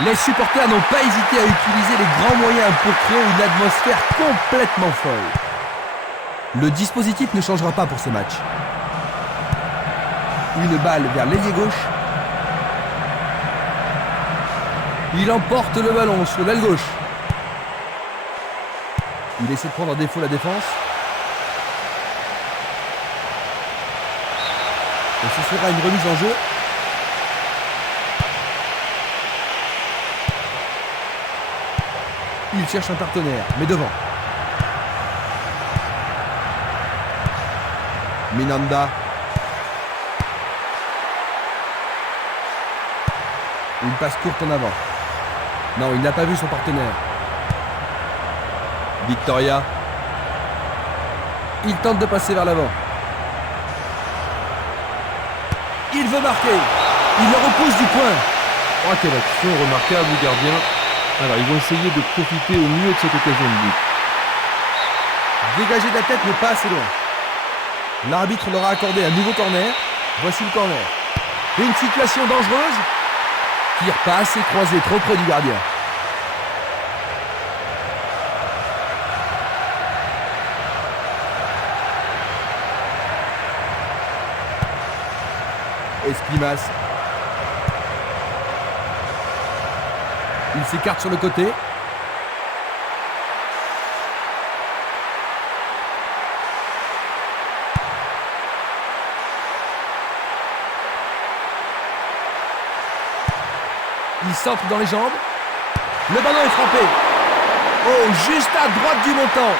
Les supporters n'ont pas hésité à utiliser les grands moyens pour créer une atmosphère complètement folle. Le dispositif ne changera pas pour ce match. Une balle vers l'ailier gauche. Il emporte le ballon sur l'aile gauche. Il essaie de prendre à défaut la défense. Et ce sera une remise en jeu. Il cherche un partenaire, mais devant. Minanda. Une passe courte en avant. Non, il n'a pas vu son partenaire. Victoria. Il tente de passer vers l'avant. Il veut marquer. Il le repousse du coin. Oh, quelle action remarquable du gardien. Alors, ils vont essayer de profiter au mieux de cette occasion de but. Dégager de la tête, mais pas assez loin. L'arbitre leur a accordé un nouveau corner. Voici le corner. Une situation dangereuse. Tir pas assez croisé, trop près du gardien. Esquimas. Il s'écarte sur le côté. Il centre dans les jambes. Le ballon est frappé. Oh, juste à droite du montant.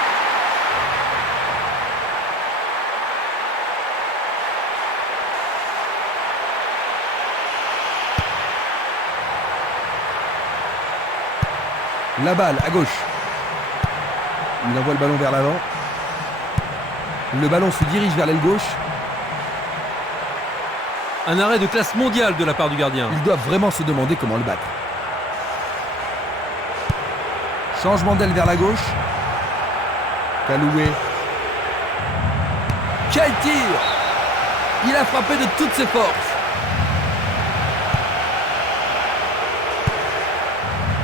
La balle à gauche. Il envoie le ballon vers l'avant. Le ballon se dirige vers l'aile gauche. Un arrêt de classe mondiale de la part du gardien. Ils doivent vraiment se demander comment le battre. Changement d'aile vers la gauche. Kaloué. Quel tir! Il a frappé de toutes ses forces.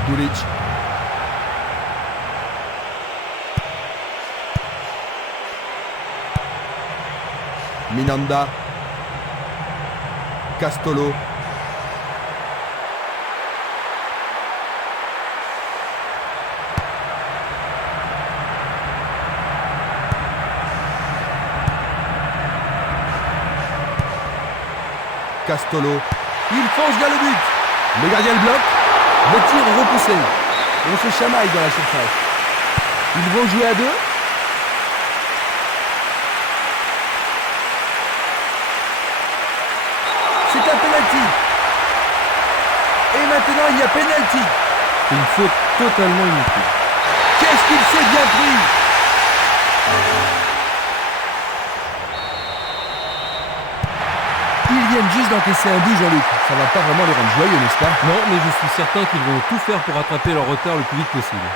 Dulic. Minanda. Castolo. Castolo. Il fonce vers le but. Le gardien le bloque. Le tir est repoussé. On se chamaille dans la surface. Ils vont jouer à deux. C'est un penalty. Et maintenant il y a penalty. Une faute totalement inutile. Qu'est-ce qu'il s'est bien pris? Ils viennent juste d'encaisser un but, Jean-Luc. Ça va pas vraiment les rendre joyeux, n'est-ce pas? Non, mais je suis certain qu'ils vont tout faire pour rattraper leur retard le plus vite possible.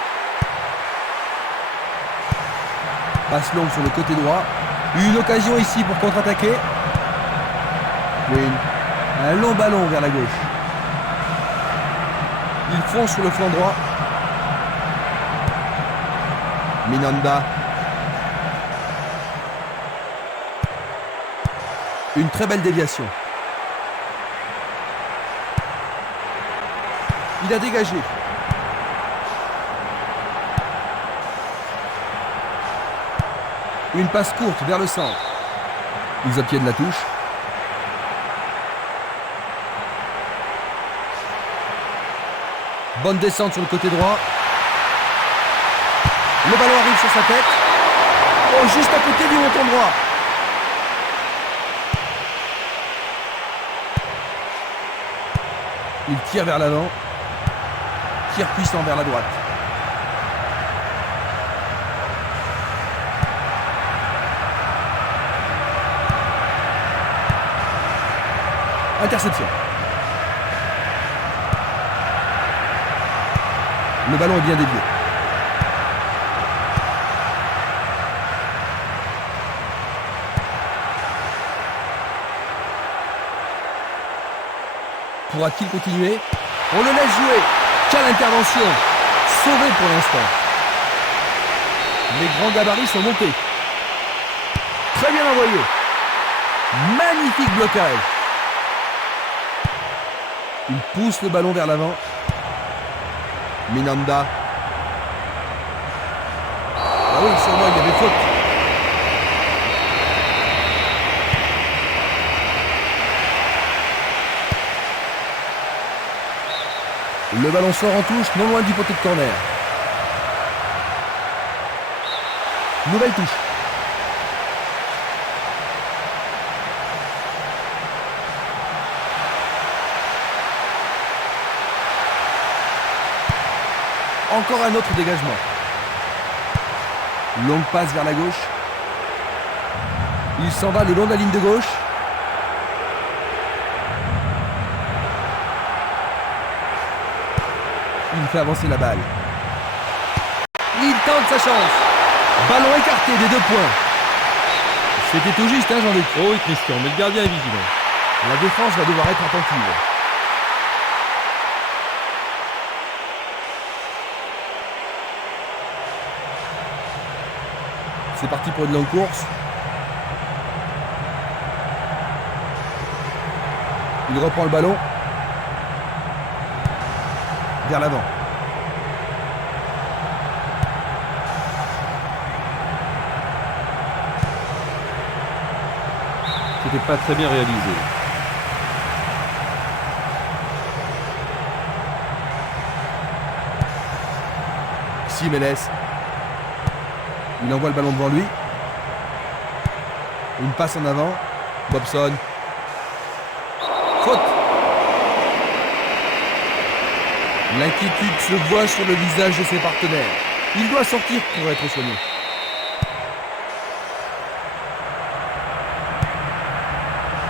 Passe longue sur le côté droit. Une occasion ici pour contre-attaquer. Queen. Un long ballon vers la gauche. Il fonce sur le flanc droit. Minanda. Une très belle déviation. Il a dégagé. Une passe courte vers le centre. Ils obtiennent la touche. Bonne descente sur le côté droit. Le ballon arrive sur sa tête. Oh, juste à côté du montant droit. Il tire vers l'avant. Tir puissant vers la droite. Interception. Le ballon est bien dévié. Pourra-t-il continuer? On le laisse jouer. Quelle intervention! Sauvé pour l'instant. Les grands gabarits sont montés. Très bien envoyé. Magnifique blocage. Il pousse le ballon vers l'avant. Minanda. Ah oui, sur moi, il y avait faute. Le ballon sort en touche, non loin du poteau de corner. Nouvelle touche. Encore un autre dégagement. Longue passe vers la gauche. Il s'en va le long de la ligne de gauche. Il fait avancer la balle. Il tente sa chance. Ballon écarté des 2 points. C'était tout juste, hein, Jean-Luc? Oh oui, Christian, mais le gardien est vigilant. La défense va devoir être attentive. C'est parti pour une longue course. Il reprend le ballon. Vers l'avant. C'était pas très bien réalisé. Jiménez. Il envoie le ballon devant lui. Une passe en avant. Bobson. Faute. L'inquiétude se voit sur le visage de ses partenaires. Il doit sortir pour être soigné.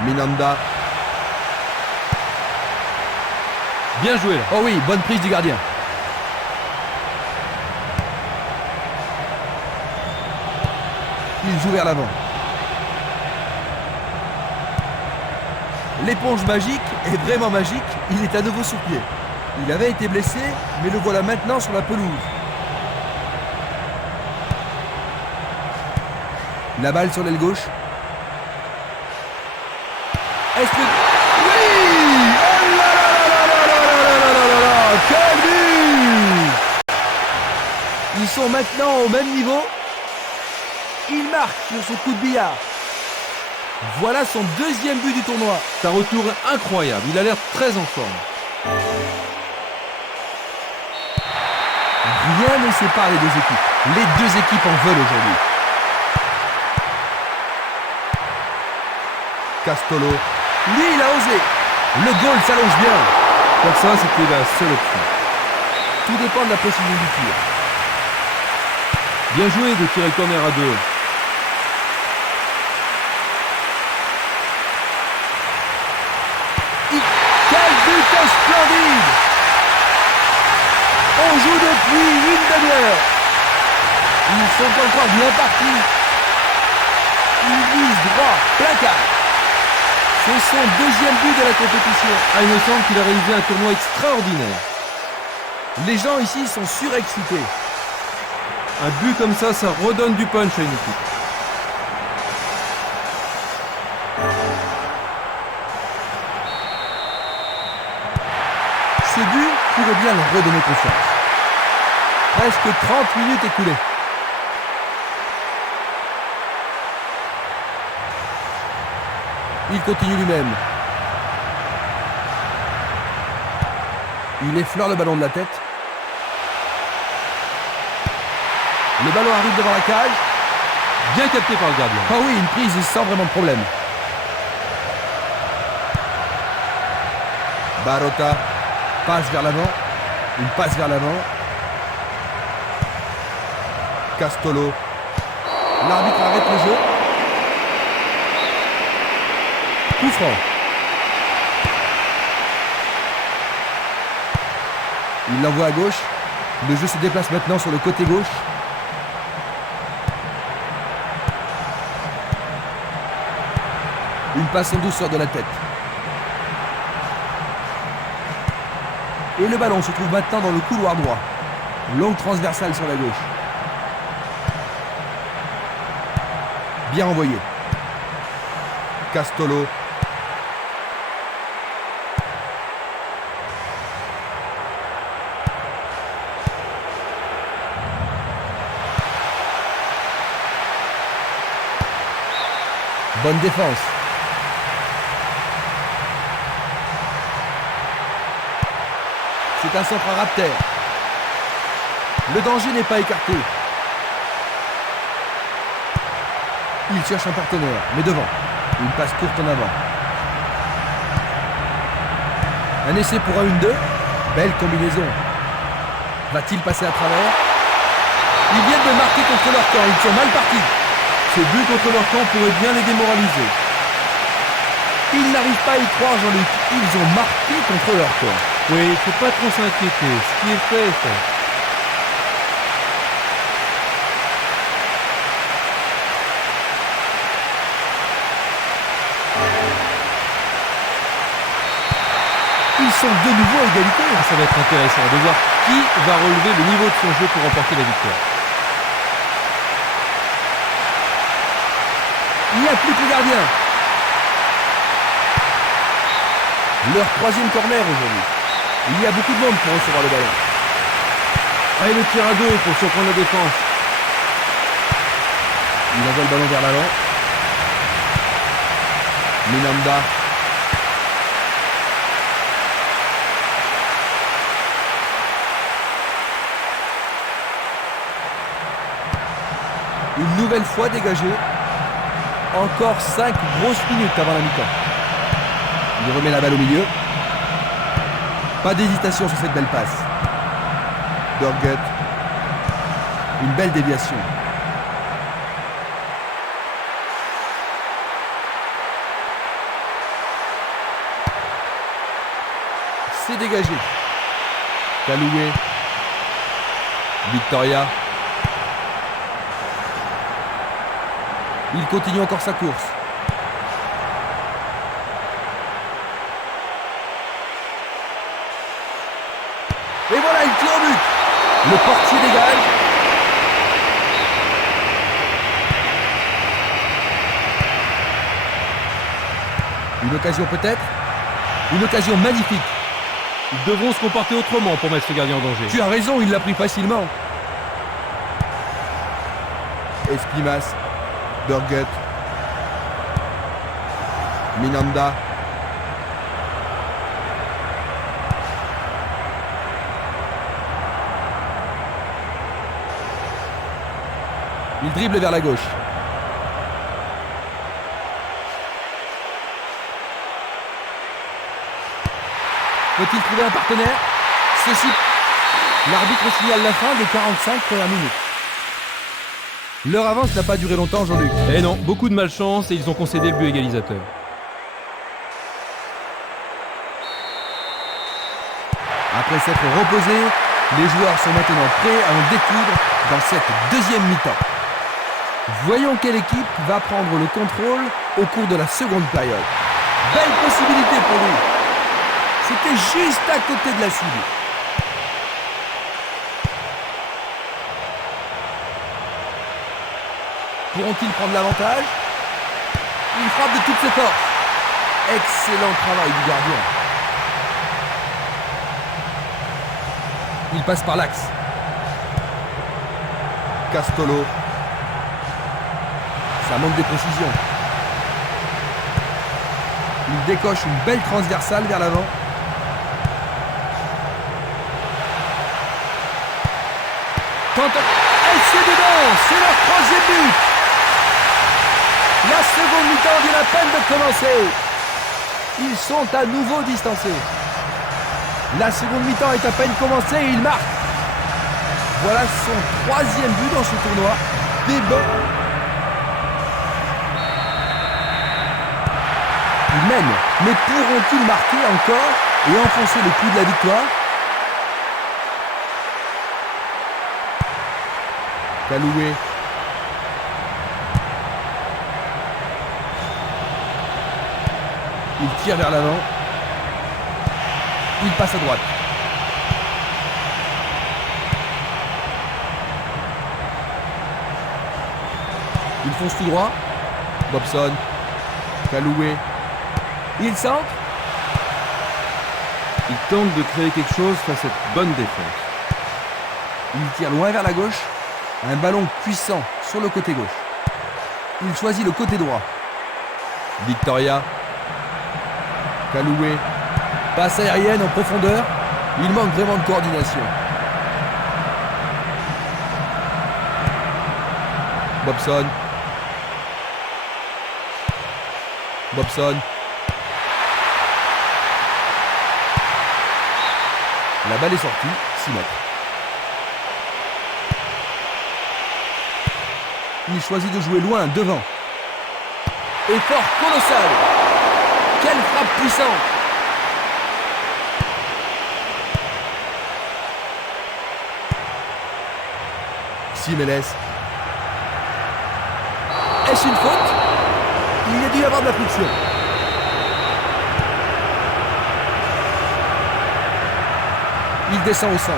Minanda. Bien joué là. Oh oui, bonne prise du gardien. Il joue vers l'avant. L'éponge magique est vraiment magique. Il est à nouveau sur pied. Il avait été blessé, mais le voilà maintenant sur la pelouse. La balle sur l'aile gauche. Est-ce que... Oui! Oh là là là là là là là là là là! Quel but! Ils sont maintenant au même niveau. Il marque sur ce coup de billard. Voilà son 2e but du tournoi. C'est un retour incroyable. Il a l'air très en forme. Rien ne sépare les 2 équipes. Les 2 équipes en veulent aujourd'hui. Castolo. Lui, il a osé. Le goal s'allonge bien. Faire ça, c'était la seule option. Tout dépend de la précision du tir. Bien joué de tirer le corner à 2. Quel but splendide! On joue depuis une demi-heure. Ils sont encore bien partis. Ils visent droit, placard. C'est son 2e but de la compétition. Ah, il me semble qu'il a réalisé un tournoi extraordinaire. Les gens ici sont surexcités. Un but comme ça redonne du punch à une équipe. Ce but pourrait bien leur redonner confiance. Presque 30 minutes écoulées. Il continue lui-même. Il effleure le ballon de la tête. Le ballon arrive devant la cage. Bien capté par le gardien. Ah oui, une prise sans vraiment de problème. Barota passe vers l'avant. Une passe vers l'avant. Castolo. L'arbitre arrête le jeu. Coup franc. Il l'envoie à gauche. Le jeu se déplace maintenant sur le côté gauche. Une passe en douceur de la tête. Et le ballon se trouve maintenant dans le couloir droit. Longue transversale sur la gauche. Bien envoyé. Castolo. Bonne défense. C'est un centre à Raptor. Le danger n'est pas écarté. Il cherche un partenaire, mais devant. Une passe courte en avant. Un essai pour un 1-2. Belle combinaison. Va-t-il passer à travers? Ils viennent de marquer contre leur camp. Ils sont mal partis. Ce but contre leur camp pourrait bien les démoraliser. Ils n'arrivent pas à y croire, Jean-Luc. Ils ont marqué contre leur camp. Oui, il ne faut pas trop s'inquiéter. Ce qui est fait est fait. Ils sont de nouveau à égalité. Ça va être intéressant de voir qui va relever le niveau de son jeu pour remporter la victoire. Il n'y a plus que le gardien. Leur troisième corner aujourd'hui. Il y a beaucoup de monde pour recevoir le ballon. Allez, le tir à deux pour surprendre la défense. Il envoie le ballon vers l'avant. Minanda. Une nouvelle fois dégagé. Encore 5 grosses minutes avant la mi-temps. Il remet la balle au milieu. Pas d'hésitation sur cette belle passe. Dorgut. Une belle déviation. C'est dégagé. Kaloué. Victoria. Il continue encore sa course. Et voilà, il tire au but. Le portier dégage. Une occasion peut-être. Une occasion magnifique. Ils devront se comporter autrement pour mettre ce gardien en danger. Tu as raison, il l'a pris facilement. Espimas. Dorgut. Minanda. Il dribble vers la gauche. Peut-il trouver un partenaire? Ceci. L'arbitre signale la fin des 45 premières minutes. Leur avance n'a pas duré longtemps, Jean-Luc. Eh non, beaucoup de malchance et ils ont concédé le but égalisateur. Après s'être reposés, les joueurs sont maintenant prêts à en découdre dans cette deuxième mi-temps. Voyons quelle équipe va prendre le contrôle au cours de la seconde période. Belle possibilité pour lui. C'était juste à côté de la cible. Pourront-ils prendre l'avantage? Il frappe de toutes ses forces. Excellent travail du gardien. Il passe par l'axe. Castolo. Ça manque de précision. Il décoche une belle transversale vers l'avant. Et c'est dedans. C'est leur troisième but. La seconde mi-temps vient à peine de commencer. Ils sont à nouveau distancés. La seconde mi-temps est à peine commencée et il marque. Voilà son troisième but dans ce tournoi. Des bons. Ils mènent, mais pourront-ils marquer encore et enfoncer le coup de la victoire? Kaloué. Il tire vers l'avant. Il passe à droite. Il fonce tout droit. Bobson. Kaloué. Il centre. Il tente de créer quelque chose face à cette bonne défense. Il tire loin vers la gauche. Un ballon puissant sur le côté gauche. Il choisit le côté droit. Victoria. Kaloué. Passe aérienne en profondeur. Il manque vraiment de coordination. Bobson. Bobson. La balle est sortie, 6 mètres. Il choisit de jouer loin, devant. Effort colossal. Quelle frappe puissante. Simeles. Est-ce une faute? Il y a dû y avoir de la friction. Il descend au centre.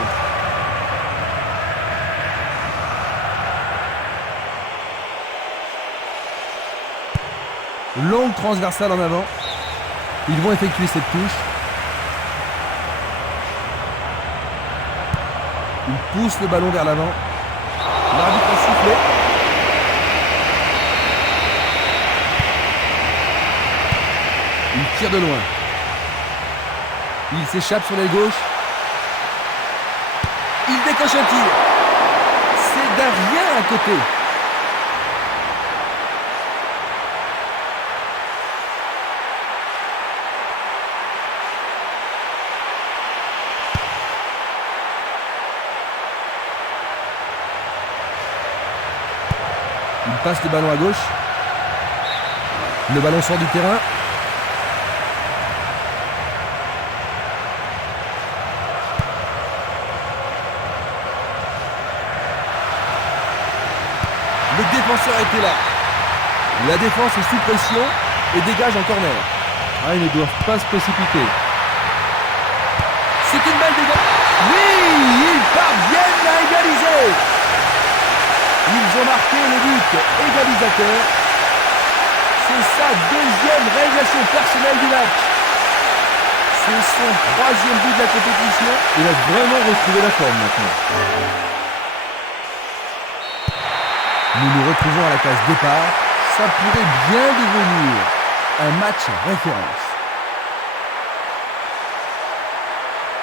Longue transversale en avant. Ils vont effectuer cette touche. Il pousse le ballon vers l'avant. L'arbitre a sifflé. Il tire de loin. Il s'échappe sur l'aile gauche. Il décoche un tir. C'est d'un rien à côté. Il passe le ballon à gauche. Le ballon sort du terrain. Le défenseur était là. La défense est sous pression et dégage en corner. Ah, ils ne doivent pas se précipiter. C'est une belle dégage. Oui, ils parviennent à égaliser. Ils ont marqué le but égalisateur. C'est sa deuxième réalisation personnelle du match. C'est son troisième but de la compétition. Il a vraiment retrouvé la forme maintenant. Nous nous retrouvons à la case départ. Ça pourrait bien devenir un match référence.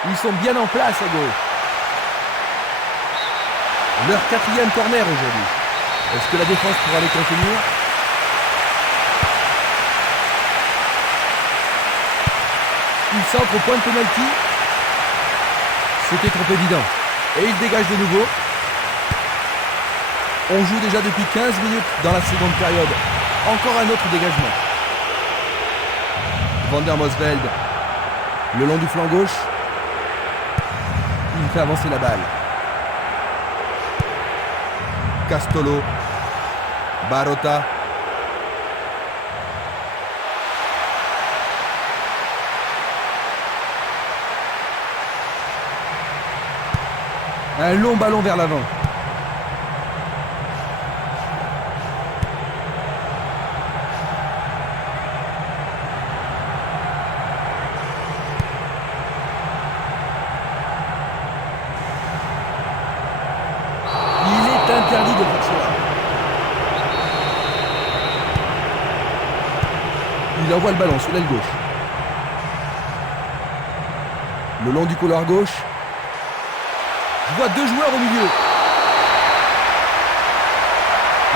Ils sont bien en place à gauche. Leur quatrième corner aujourd'hui. Est-ce que la défense pourra les contenir? Il centre au point de pénalty. C'était trop évident. Et il dégage de nouveau. On joue déjà depuis 15 minutes dans la seconde période. Encore un autre dégagement. Van der Mosveld. Le long du flanc gauche. Il fait avancer la balle. Castolo. Barota. Un long ballon vers l'avant. Interdit de faire cela. Il envoie le ballon sur l'aile gauche. Le long du couloir gauche. Je vois deux joueurs au milieu.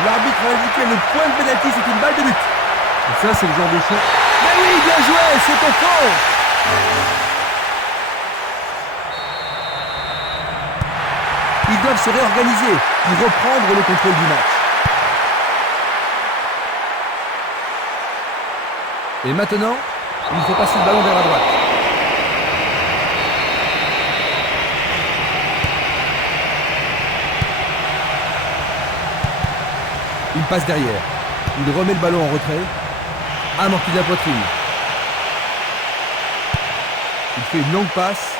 L'arbitre a indiqué le point de pénalty, c'est une balle de but. Et ça, c'est le genre de choses. Mais oui, bien joué, c'est au fond. Ils doivent se réorganiser pour reprendre le contrôle du match. Et maintenant, il faut passer le ballon vers la droite. Il passe derrière. Il remet le ballon en retrait. Amorti de la poitrine. Il fait une longue passe.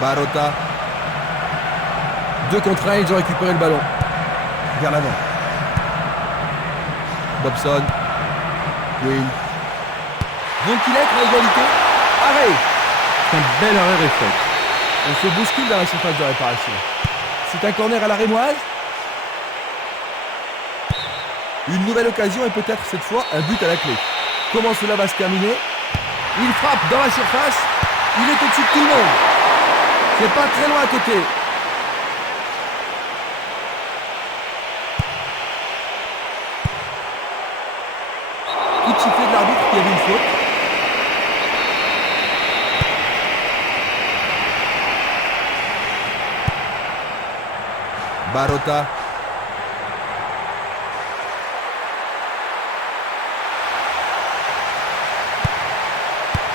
Barota. 2 contre 1, ils ont récupéré le ballon. Vers l'avant. Bobson. Quinn. Vont-ils être à égalité? Arrêt! C'est un bel arrêt réflexe. On se bouscule dans la surface de réparation. C'est un corner à la rémoise. Une nouvelle occasion et peut-être cette fois un but à la clé. Comment cela va se terminer? Il frappe dans la surface. Il est au-dessus de tout le monde. C'est pas très loin à côté. Coup de sifflet de l'arbitre qui avait une faute. Barota.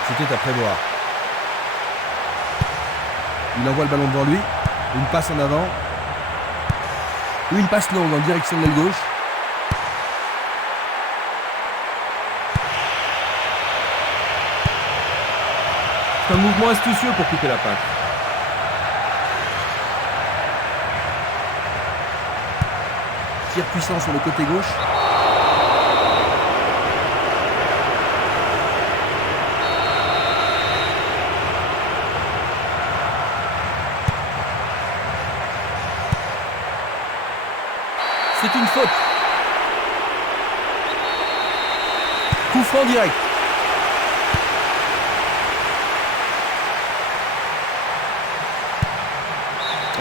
C'était à prévoir. Il envoie le ballon devant lui. Une passe en avant. Ou une passe longue en direction de l'aile gauche. C'est un mouvement astucieux pour couper la passe. Tir puissant sur le côté gauche. C'est une faute. Coup franc direct.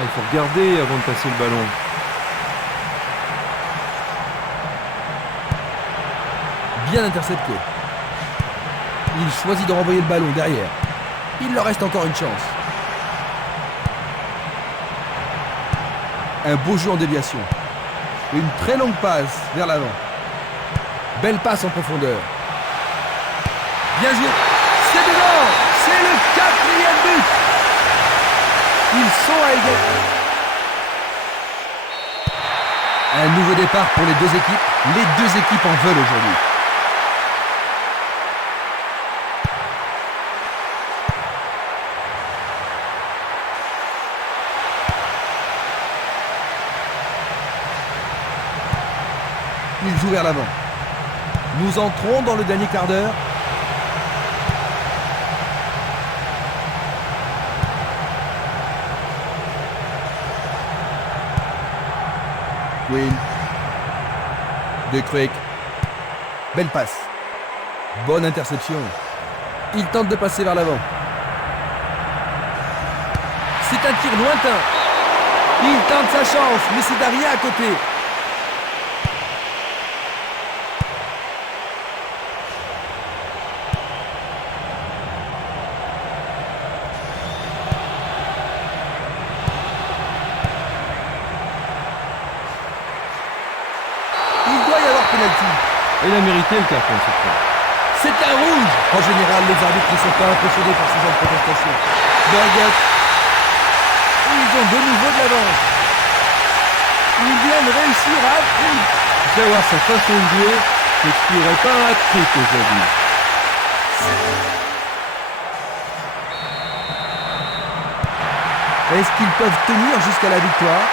Il faut regarder avant de passer le ballon. Bien intercepté. Il choisit de renvoyer le ballon derrière. Il leur reste encore une chance. Un beau jeu en déviation. Une très longue passe vers l'avant. Belle passe en profondeur. Bien joué. C'est dedans. C'est le 4e but. Ils sont à égalité. Un nouveau départ pour les deux équipes. Les deux équipes en veulent aujourd'hui. Il joue vers l'avant. Nous entrons dans le dernier quart d'heure. Quinn. De Kruyk. Belle passe. Bonne interception. Il tente de passer vers l'avant. C'est un tir lointain. Il tente sa chance, mais c'est rien à côté. Et il a mérité le carton cette fois. C'est un rouge. En général, les arbitres ne sont pas impressionnés par ce genre de protestation. Berget. Ils ont de nouveau de l'avance. Ils viennent réussir à... Vous allez voir sa façon de jouer, n'exclurait pas un hat-trick aujourd'hui. Est-ce qu'ils peuvent tenir jusqu'à la victoire?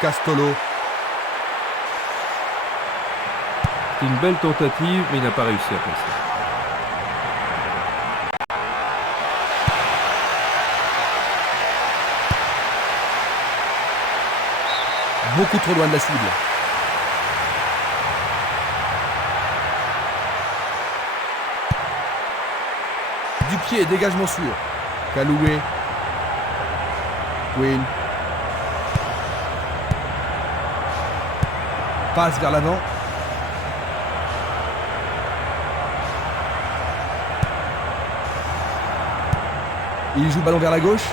Castolo. C'est une belle tentative, mais il n'a pas réussi à passer. Beaucoup trop loin de la cible. Du pied, dégagement sûr. Kaloué. Quinn. Passe vers l'avant. Il joue ballon vers la gauche.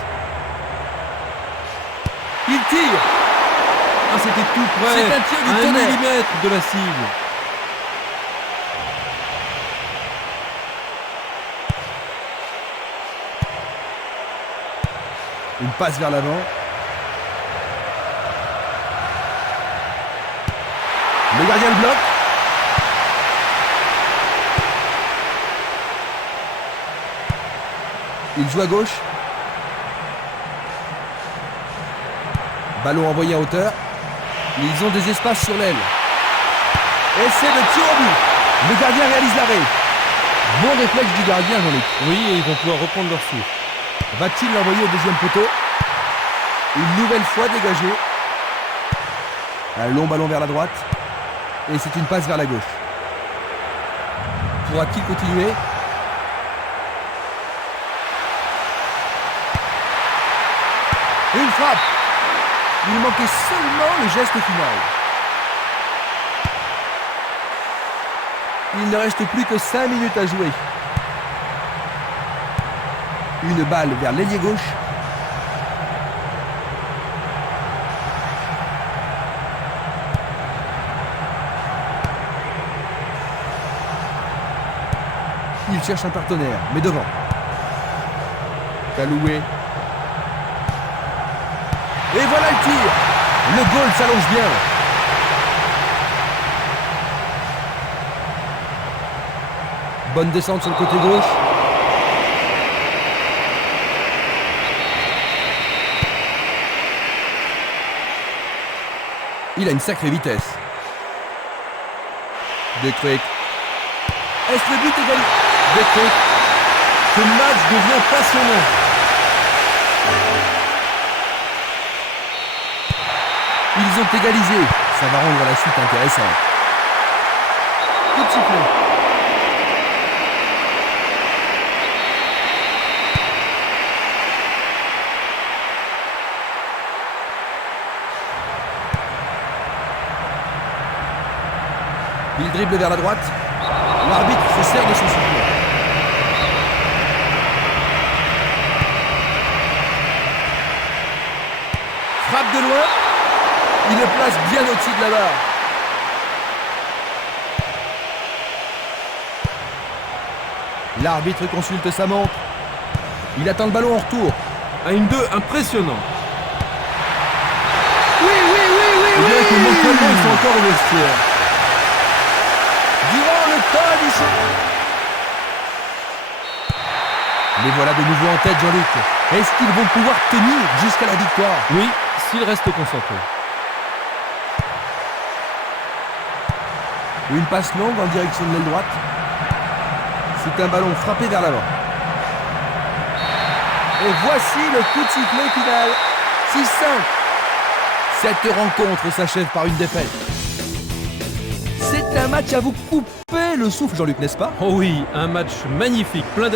Il tire. Ah, c'était tout près. C'est un tir du à 1 tonnerre. millimètre de la cible. Une passe vers l'avant. Le gardien le bloque. Il joue à gauche. Ballon envoyé en hauteur. Ils ont des espaces sur l'aile. Et c'est le tir au but. Le gardien réalise l'arrêt. Bon réflexe du gardien, Jean-Luc. Oui, et ils vont pouvoir reprendre leur souffle. Va-t-il l'envoyer au deuxième poteau? Une nouvelle fois dégagé. Un long ballon vers la droite. Et c'est une passe vers la gauche. Pourra-t-il continuer? Une frappe. Il manquait seulement le geste final. Il ne reste plus que 5 minutes à jouer. Une balle vers l'ailier gauche. Il cherche un partenaire, mais devant. Kaloué. Et voilà le tir. Le goal s'allonge bien. Bonne descente sur le côté gauche. Il a une sacrée vitesse. De Krijk. Est-ce le but égal? De Krijk. Ce match devient passionnant. Ils ont égalisé. Ça va rendre la suite intéressante. Coup de sifflet. Il dribble vers la droite. L'arbitre se sert de son sifflet. Frappe de loin. Il le place bien au-dessus de la barre. L'arbitre consulte sa montre. Il attend le ballon en retour. À une 2 impressionnant. Oui, oui, oui, oui, Je dirais que oui. mentalement, ils sont encore au vestiaire. Durant le temps additionnel. Les voilà de nouveau en tête, Jean-Luc. Est-ce qu'ils vont pouvoir tenir jusqu'à la victoire? Oui, s'ils restent concentrés. Une passe longue en direction de l'aile droite. C'est un ballon frappé vers l'avant. Et voici le coup de sifflet final. 6-5. Cette rencontre s'achève par une défaite. C'est un match à vous couper le souffle, Jean-Luc, n'est-ce pas? Oh oui, un match magnifique, plein